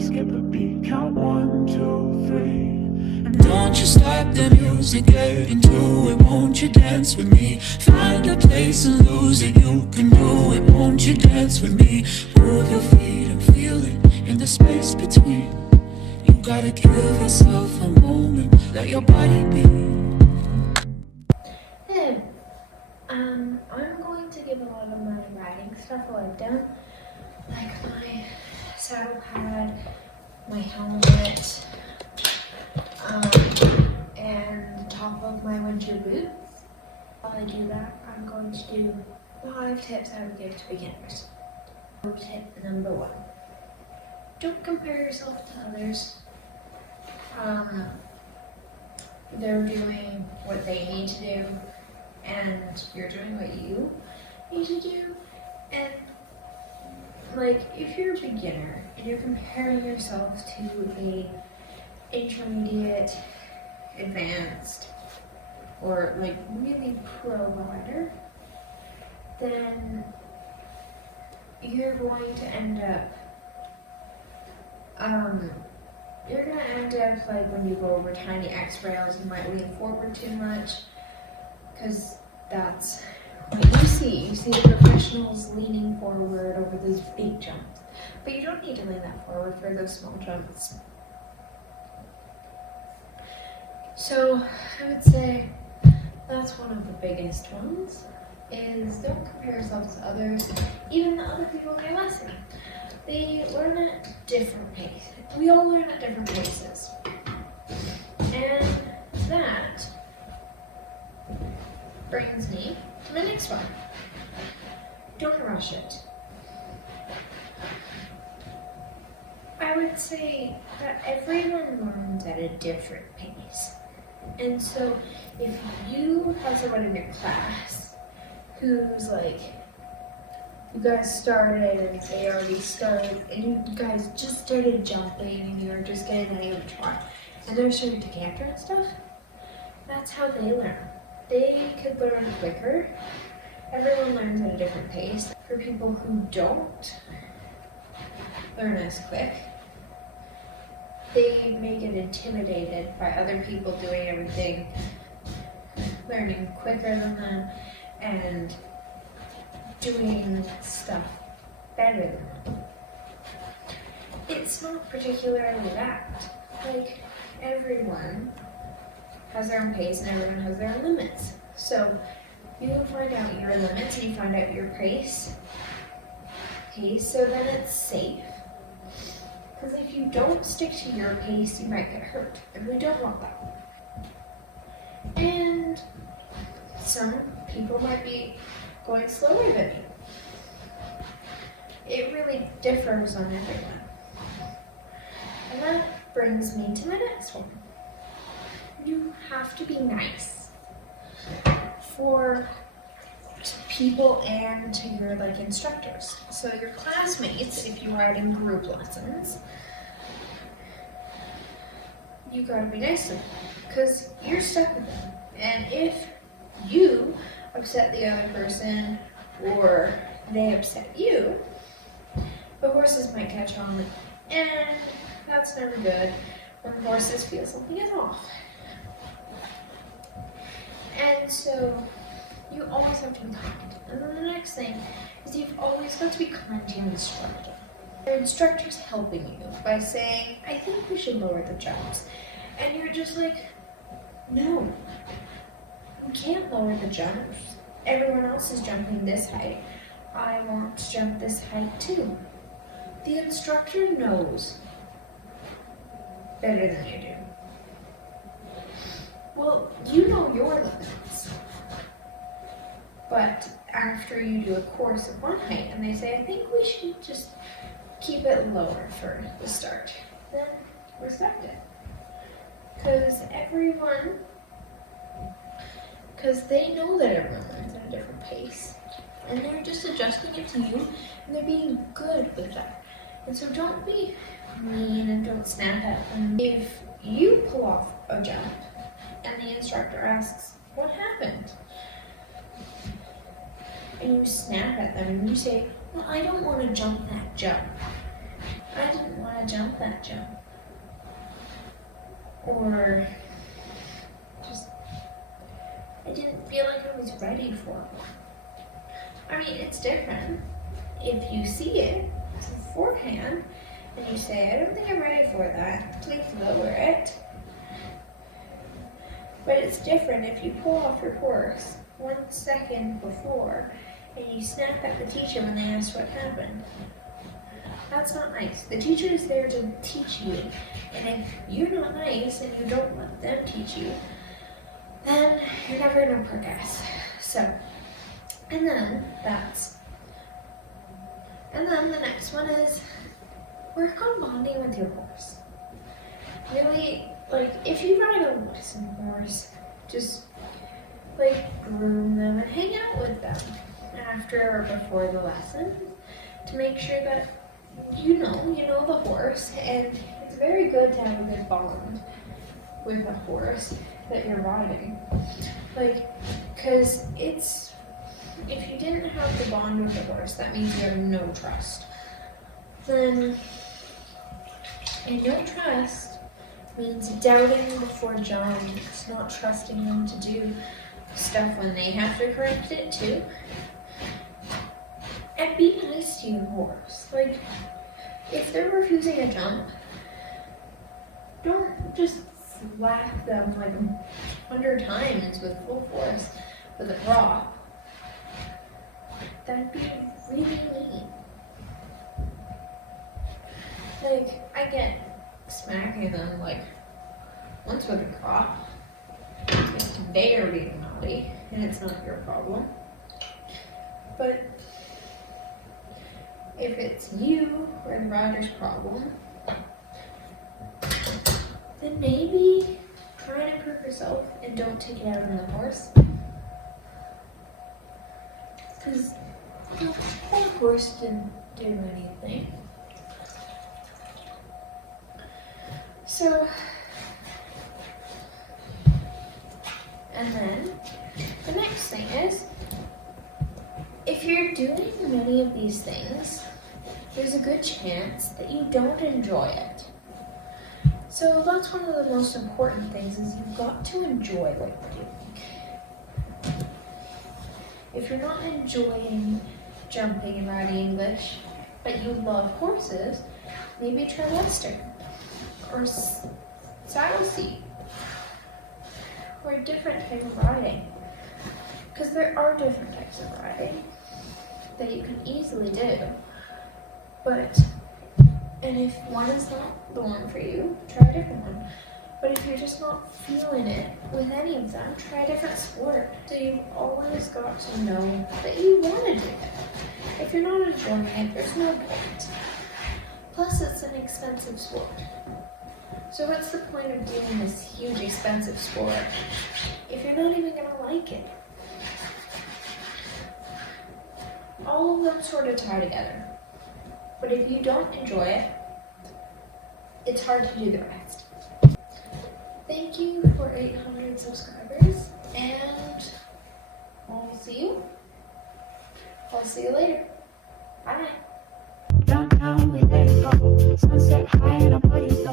skip a beat, count 1, 2, 3. And don't you stop the music, get into it, won't you dance with me? Find a place and lose it, you can do it, won't you dance with me? Move your feet and feel it in the space between. You gotta give yourself a moment, let your body be. Hey, I'm going to give a lot of my writing stuff while I've done, like my saddle pad, my helmet, and the top of my winter boots. While I do that, I'm going to do 5 tips I would give to beginners. Tip number 1. Don't compare yourself to others. They're doing what they need to do, and you're doing what you need to do. And like, if you're a beginner and you're comparing yourself to a intermediate, advanced, or like really pro rider, then you're going to end up like when you go over tiny X rails, you might lean forward too much, because that's what you see. You see the professionals leaning forward over those big jumps, but you don't need to lean that forward for those small jumps. So I would say that's one of the biggest ones, is don't compare yourself to others, even the other people in your lesson. They learn at different paces. We all learn at different paces. And that brings me to my next one. Don't rush it. I would say that everyone learns at a different pace. And so if you have someone in your class who's like, you guys started and they already started, and you guys just started jumping and you're just getting ready to try, and they're starting to canter and stuff, that's how they learn. They could learn quicker. Everyone learns at a different pace. For people who don't learn as quick, they may get intimidated by other people doing everything, learning quicker than them, and doing stuff better than them. It's not particularly that. Like, everyone has their own pace and everyone has their own limits. So you find out your limits and you find out your pace, so then it's safe. Because if you don't stick to your pace, you might get hurt, and we don't want that. And some people might be going slower than you. It really differs on everyone. And that brings me to my next one. You have to be nice to people and to your instructors. So your classmates, if you ride in group lessons, you gotta be nice to them, because you're stuck with them. And if you upset the other person or they upset you, the horses might catch on, and that's never good when horses feel something is off. And so you always have to be kind. And then the next thing is you've always got to be kind to your instructor. Your instructor's helping you by saying, I think we should lower the jumps. And you're just like, no, you can't lower the jumps. Everyone else is jumping this height. I want to jump this height too. The instructor knows better than you do. Well, you know your limits. But after you do a course of one height and they say, I think we should just keep it lower for the start, then respect it. Because they know that everyone learns at a different pace. And they're just adjusting it to you, and they're being good with that. And so don't be mean and don't snap at them. If you pull off a jump and the instructor asks, what happened? And you snap at them and you say, well, I don't want to jump that jump. I didn't want to jump that jump. Or just, I didn't feel like I was ready for it. I mean, it's different. If you see it beforehand and you say, I don't think I'm ready for that, please lower it. But it's different if you pull off your horse 1 second before and you snap at the teacher when they ask what happened. That's not nice. The teacher is there to teach you. And if you're not nice and you don't let them teach you, then you're never going to progress. So, and then the next one is work on bonding with your horse. Really, like, if you ride a lesson horse, just, like, groom them and hang out with them after or before the lesson to make sure that you know the horse, and it's very good to have a good bond with a horse that you're riding. Like, because if you didn't have the bond with the horse, that means you have no trust. And no trust means doubting before giants, not trusting them to do stuff when they have to correct it too. And be nice to your horse. Like, if they're refusing a jump, don't just slap them like 100 times with full force with a prop. That'd be really mean. Like, I get smacking them like once with a prop if they are being naughty and it's not your problem. But if it's you or the rider's problem, then maybe try and improve yourself and don't take it out on the horse. Because the poor horse didn't do anything. So, and then the next thing is, if you're doing many of these things, there's a good chance that you don't enjoy it. So that's one of the most important things, is you've got to enjoy what you're doing. If you're not enjoying jumping and riding English, but you love horses, maybe try Western or saddle seat or a different type of riding. Because there are different types of riding that you can easily do. And if one is not the one for you, try a different one. But if you're just not feeling it with any of them, try a different sport. So you've always got to know that you want to do it. If you're not enjoying it, there's no point. Plus, it's an expensive sport. So what's the point of doing this huge expensive sport if you're not even going to like it? All of them sort of tie together. But if you don't enjoy it, it's hard to do the rest. Thank you for 800 subscribers, and I'll see you later. Bye. Downtown we let it go. Sunset high and a party.